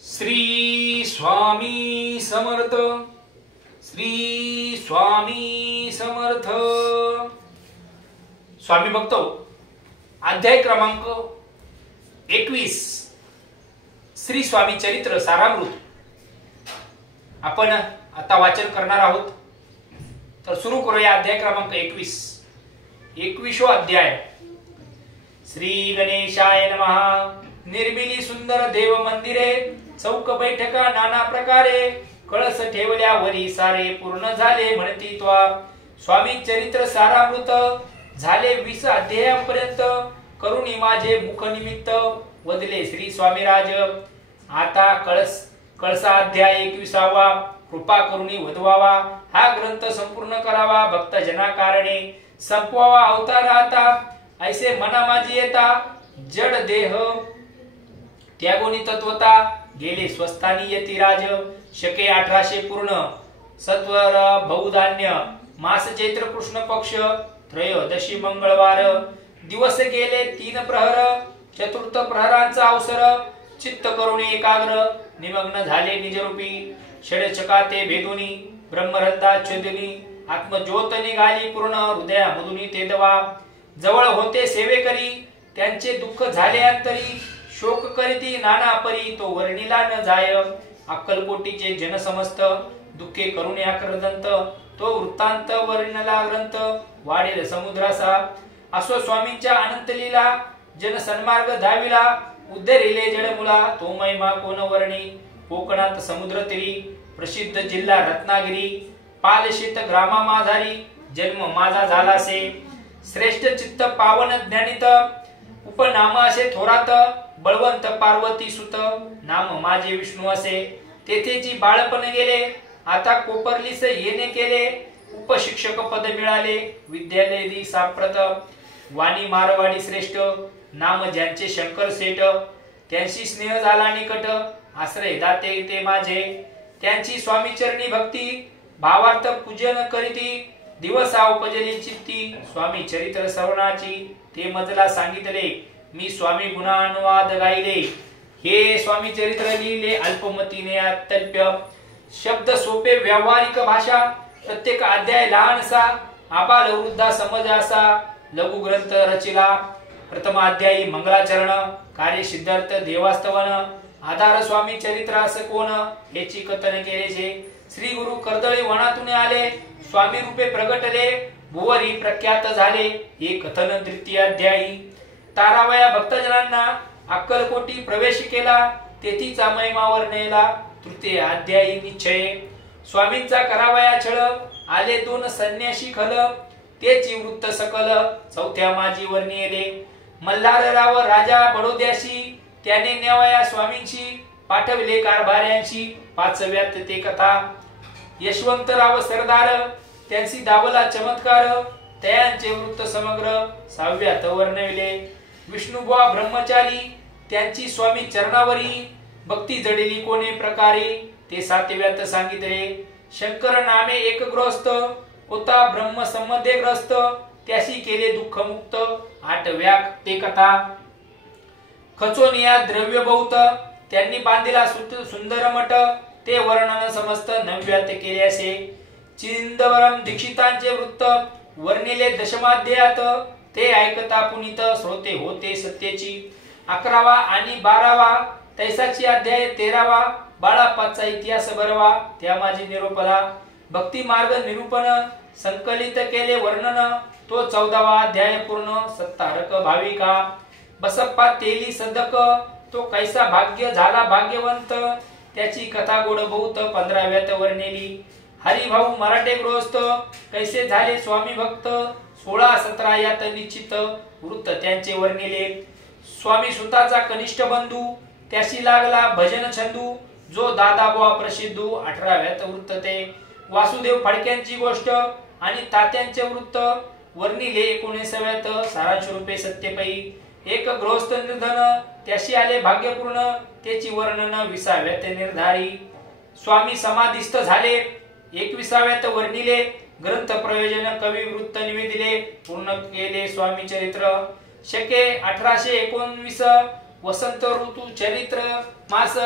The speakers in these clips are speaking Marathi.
श्री स्वामी समर्थ, श्री स्वामी समर्थ। स्वामी भक्त अध्याय क्रमांक 21 श्री स्वामी चरित्र सारामृत आपण आता वाचन करणार आहोत। तर सुरू करूया अध्याय क्रमांक 21 अध्याय। श्री गणेशाय नमः। निर्मिली सुंदर देव मंदिरे, चौक बैठका नाना प्रकारे, कळस ठेवल्यावरी सारे पूर्ण झाले म्हणती त्वा। स्वामी चरित्र सारामृत झाले 20 अध्यायांपर्यंत, करुणी माझे मुख निमित्त वदले श्री स्वामीराज। आता कळसा अध्याय 21वा कृपा करुणी वधवावा। हा ग्रंथ संपूर्ण करावा भक्त जना कारणे, संपवावा अवतार आता ऐसे मना माझी येता। जड देह त्यागोनी तत्वता, गेले स्वस्थानी यतिराज। शके 1800 पूर्ण, सत्वर बहुधान्य, मास चैत्र कृष्ण पक्ष, त्रयोदशी मंगळवार। दिवस गेले 3 प्रहर, चतुर्थ प्रहरांचा अवसर। चित्त करुणी एकाग्र, निमग्न झाले निजरूपी। षडचकाते भेदुनी, ब्रह्मरंधाच्छेदुनी, आत्मज्योत निघाली पूर्ण, हृदयामधुनी ते दवा। जवळ होते सेवे करी, त्यांचे दुःख झाले अंतरी। शोक करीती नाना परी, तो वर्णिला न जाय। अक्कलकोटीचे जन समस्त, दुःखे करुणे आक्रदंत। तो वृत्तांत वर्णला ग्रंथ, वाढेल समुद्रासा। असो स्वामींच्या अनंत लीला, जन सन्मार्ग धाविला। उद्धरिले जडमुला, तो महिमा कोण वर्णी। कोकणात समुद्र तीरी, प्रसिद्ध जिल्हा रत्नागिरी। पालशित ग्रामा माझारी, जन्म माझा झालासे। श्रेष्ठ चित्त पावन ज्ञानित, उपनाम असे थोरात। बळवंत पार्वती सुत, नाम माझे विष्णू असे। तेथे जी बाळपण गेले, आता कोपरलीस येणे केले। उपशिक्षक पद मिळाले, विद्यालय साप्रत। वाणी मारवाडी श्रेष्ठ, नाम ज्यांचे शंकर सेठ। त्यांची स्नेह झाला निकट, आश्रय दाते ते माझे। त्यांची स्वामी चरणी भक्ती, भावार्थ पूजन करीती। दिवसा उपजली चित्ती, स्वामी चरित्र श्रवणाची। ते मजला सांगितले, मी स्वामी गुणानुवाद गायले। हे स्वामी चरित्र लिहिले अल्पमतीने अत्यल्प। शब्द सोपे व्यावहारिक भाषा, प्रत्येक अध्याय लहानसा। आबाल वृद्धा समज असा, लघु ग्रंथ रचिला। प्रथम अध्यायी मंगलाचरण, कार्य सिद्धार्थ देवास्तवन। आधार स्वामी चरित्र असं कोण, याची कथन केलेचे। श्री गुरु कर्दळी वनातून आले, स्वामी रूपे प्रगटले। भुवरी प्रख्यात झाले, हे कथन तृतीय अध्यायी। तारावया भक्तजनांना अक्कलकोटी प्रवेश केला, तेथीचा महिमा वर्णिला। तृतीय अध्यायी निश्चय, स्वामींचा करावया छळ। आले 2 संन्यासी खल, तेची वृत्त सकल। चौथ्या माझी वर्णिले, मल्हारराव राजा बडोद्याशी। त्याने न्यावया स्वामींची, पाठवले कारभाऱ्यांशी। 5व्यात ते कथा, यशवंतराव सरदार। त्यांची दावला चमत्कार, त्यांचे वृत्त समग्र। 6व्यात वर्णविले, विष्णुबुवा ब्रह्मचारी। त्यांची स्वामी चरणावरी, भक्ती जडिली कोणे प्रकारे। ते 7व्यात सांगितले, शंकर नामे एक गृहस्थ। होता ब्रह्म संमध्ये ग्रस्त, त्याशी केले दुःख मुक्त। 8व्यात ते कथा, खचोनिया द्रव्य बहुत। त्यांनी बांधिला सुंदर मठ, ते वर्णन समस्त। 9व्यात केले असे, चिंदवरम दीक्षितांचे वृत्त। वर्णिले दशमाध्यायात, ते ऐकता पुनीत। श्रोते होते सत्यची। 11वा आणि 12वा तैसाची अध्याय। 13वा बाळाप्पाचा इतिहास बरवा, त्या माझी निरोपला। भक्ती मार्ग निरूपण, संकलित केले वर्णन। तो 14वा अध्याय पूर्ण। सत्तारक भाविका, बसप्पा तेली सदक। तो कैसा भाग्य झाला भाग्यवंत, त्याची कथा गोड बहुत। 15व्यात वर्णिली, हरिभाऊ मराठे गृहस्थ। कैसे झाले स्वामी भक्त, 16-17 यात निश्चित। वृत्त त्यांचे वर्णिले, स्वामी सुताचा कनिष्ठ बंधू। त्याशी लागला भजन छंदू, जो दादाबुवा प्रसिद्धू। 18व्यात वृत्त ते वासुदेव फडक्यांची गोष्ट आणि तात्यांचे वृत्त वर्णिले। 19व्यात सारांश रूपे सत्यपै। एक गृहस्थ निर्धन, त्याशी आले भाग्यपूर्ण। त्याची वर्णन 20व्यात निर्धारी। स्वामी समाधिस्थ झाले, 21व्यात वर्णिले। ग्रंथ प्रयोजन कवी वृत्त निवेदिले, पूर्ण केले स्वामी चरित्र। शके 1819, वसंत ऋतू चरित्र मास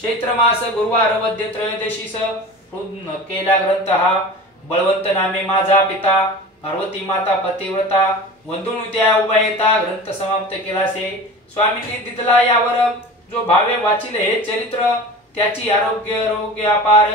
चैत्र मास गुरुवार वद्य त्रयोदशीस पूर्ण केला ग्रंथ हा. बळवंत नामे माझा पिता, पार्वती माता पतिव्रता, वंदून त्या उभा येता ग्रंथ समाप्त केलासे. स्वामींनी दिदला यावर, जो भावे वाचिल हे चरित्र, त्याची आरोग्य अपार,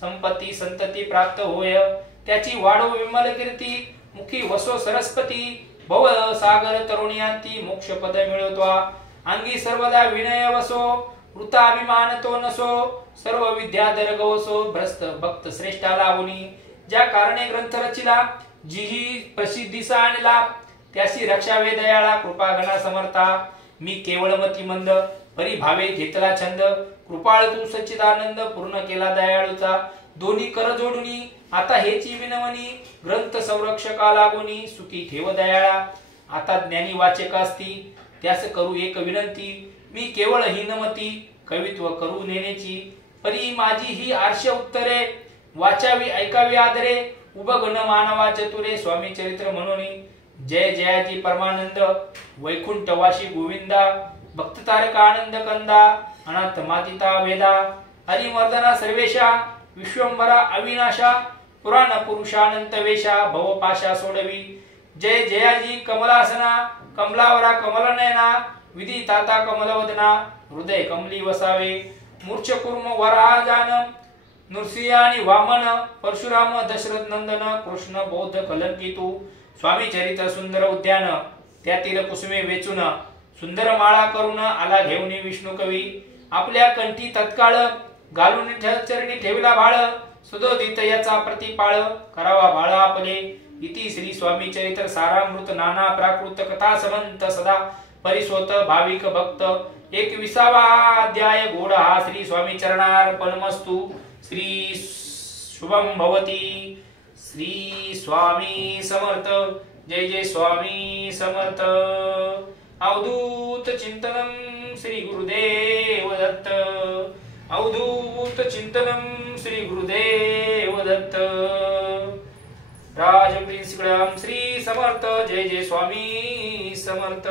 संपत्ती संतती प्राप्त होय. त्याची वाढो विमल कीर्ती, मुखी वसो सरस्वती, भव सागर तरुणियांती मोक्ष पद मिळवत्वा. अंगी सर्वदा विनय वसो, वृताभिमान तो नसो, सर्व विद्या दरगवसो, भ्रस्त भक्त श्रेष्ठाला उनी. ज्या कारणे ग्रंथ रचिला, जीही प्रसिद्धीसा आणला, त्यासी रक्षावे दयाळा कृपा घना समर्था. मी केवळ मती मंद, परिभावे घेतला छंद, कृपाळ तू सच्चिदानंद, पूर्ण केला दयाळूचा. दोन्ही कर जोडुनी आता हेची विनवणी, ग्रंथ संरक्षका लागोनी, सुखी ठेव दयाळा. आता ज्ञानी वाचक असती, त्यास करू एक विनंती, मी केवळ हीनमती, कवित्व करू नेण्याची. परी माझी ही आर्ष उत्तरे, वाचावी ऐकावी आदरे, उभगण मानवा चतुरे, स्वामी चरित्र म्हणून. जय जयाजी परमानंद, वैकुंठवासी गोविंदा, भक्त तारका आनंद कंदा, अनाथ मातिता वेदा, हरिमर्दना सर्वेशा, विश्वंभरा अविनाशा, पुराण पुरुषानंत वेशा, भवपाशा सोडवी. जय जयाजी कमलासना, कमलावरा कमलनयना, विधी ताता कमलवदना, हृदय कमली वसावे. मूर्छ कुर्म वराजान, नृसिंह आणि वामन, परशुराम दशरथ नंदन, कृष्ण बौद्ध कलंकितू. स्वामी चरित्र सुंदर उद्यान, त्यातील कुसुमे वेचून, सुंदर माळा करून आला घेऊन विष्णू कवी. आपल्या कंठी तत्काळ घालून चरणी ठेवला भाळ, सुदोदित याचा प्रतिपाळ, करावा बाळ आपले. इति श्री स्वामी चरित्र सारामृत नाना प्राकृत कथा समंत सदा परिसोत भाविक भक्त. 21वा अध्याय गोड हा श्री स्वामी चरणार्पणमस्तु. श्री शुभम भवती. श्री स्वामी समर्थ. जय जय स्वामी समर्थ. अवधूत चिंतनम श्री गुरुदेव दत्त. अवधूत चिंतनम श्री गुरुदेव दत्त. राजप्रिंसिकळम श्री समर्थ. जय जय स्वामी समर्थ.